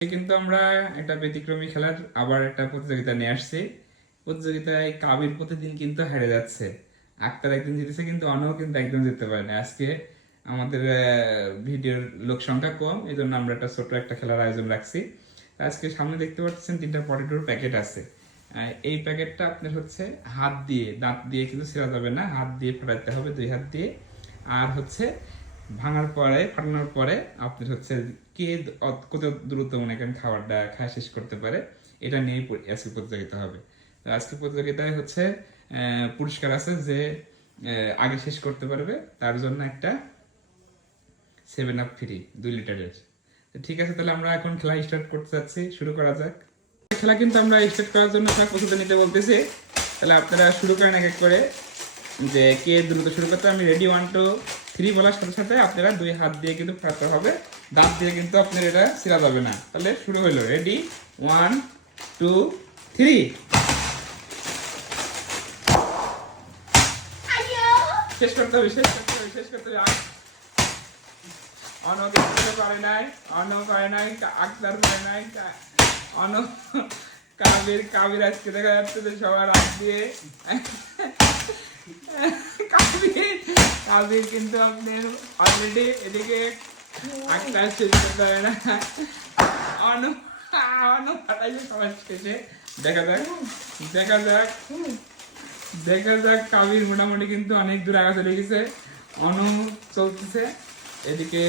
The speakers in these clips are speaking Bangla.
কিন্তু আমরা একটা ব্যতিক্রমী খেলার আবার একটা প্রতিযোগিতা নিয়ে আসছি। প্রতিযোগিতায় কাবির প্রতিদিন কিন্তু হেরে যাচ্ছে। আক্তার একদিন জিতেছে কিন্তু অনও কিন্তু একদম জিততে পারে না। আজকে আমাদের ভিডিওর লোক সংখ্যা কম, এই জন্য আমরা একটা ছোট একটা খেলার আয়োজন রাখছি। আজকে সামনে দেখতে পাচ্ছেন 3টা পটেটোর প্যাকেট আছে। এই প্যাকেটটা আপনার হচ্ছে হাত দিয়ে, দাঁত দিয়ে কিন্তু ছেঁড়া যাবে না, হাত দিয়ে ফেটাতে হবে, 2 হাত দিয়ে। আর হচ্ছে ভাঙার পরে, ফাটানোর পরে আপনার হচ্ছে কে কত দ্রুত মনে করেন খাবারটা খাওয়া শেষ করতে পারে, এটা নিয়ে আজকে প্রতিযোগিতা হবে। তো আজকে প্রতিযোগিতায় হচ্ছে পুরস্কার আছে, যে আগে শেষ করতে পারবে তার জন্য একটা 7 আপ ফ্রি 2 লিটারের। ঠিক আছে, তাহলে আমরা এখন খেলা স্টার্ট করতে যাচ্ছি, শুরু করা যাক। খেলা কিন্তু আমরা স্টার্ট করার জন্য সব প্রস্তুতি নিতে বলতেছি। তাহলে আপনারা শুরু করেন এক এক করে, যে কে দ্রুত শুরু করতে। আমি রেডি 1 2 3 বলার সাথে সাথে আপনারা 2 হাত দিয়ে কিন্তু ফাটাতে হবে, দাঁত দিয়ে কিন্তু আপনার এটা ছিঁড়া যাবে না। তাহলে শুরু হইলো, রেডি 1 2 3। শেষ করতে হবে, শেষ করতে হবে, শেষ করতে হবে। অনও করতে পারে নাই, অনও পারে নাই, আক্তার পারে নাই, অনও কাবির কাবির আজকে দেখা যাচ্ছে যে সবার হাত দিয়ে কাবির কিন্তু আপনি অলরেডি এদিকে আক্তার শেষ করতে পারে না, অনও অনও ফাটাইছে সবার শেষে। দেখা যাক দেখা যাক দেখা যাক কাবির মোটামুটি কিন্তু অনেক দূর আগে চলে গেছে, অনু চলতেছে। এদিকে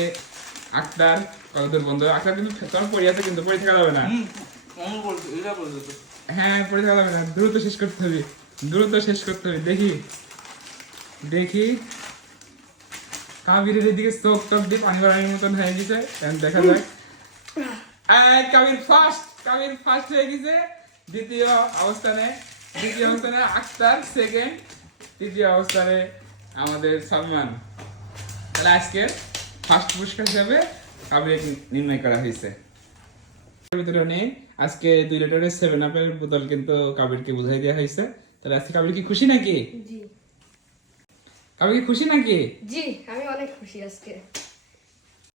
আক্তার কতদূর বন্ধু, আক্তার কিন্তু তোমার পড়ে আছে, কিন্তু পড়ে থাকা যাবে না। হ্যাঁ, পড়ে থাকা যাবে না, দ্রুত শেষ করতে হবে, দ্রুত শেষ করতে হবে। দেখি দেখি কাবিরের এদিকে চোখ টোক দিয়ে পানি বাড়ানোর মতন হয়ে গেছে। দেখা যাক, কাবির ফার্স্ট হয়ে গেছে। দ্বিতীয় অবস্থানে আক্তার সেকেন্ড, তৃতীয় অবস্থানে আমাদের সালমান। তাহলে আজকে ফার্স্ট পুরস্কার হিসাবে কাবির নির্ণয় করা হয়েছে। ভিতরে নেই আজকে 2 লিটারের 7 আপের বোতল কিন্তু কাবিরকে বুঝাই দেওয়া হয়েছে। তাহলে আজকে কাবির কি খুশি নাকি? জি। কাবির কি খুশি নাকি? জি, আমি অনেক খুশি আজকে।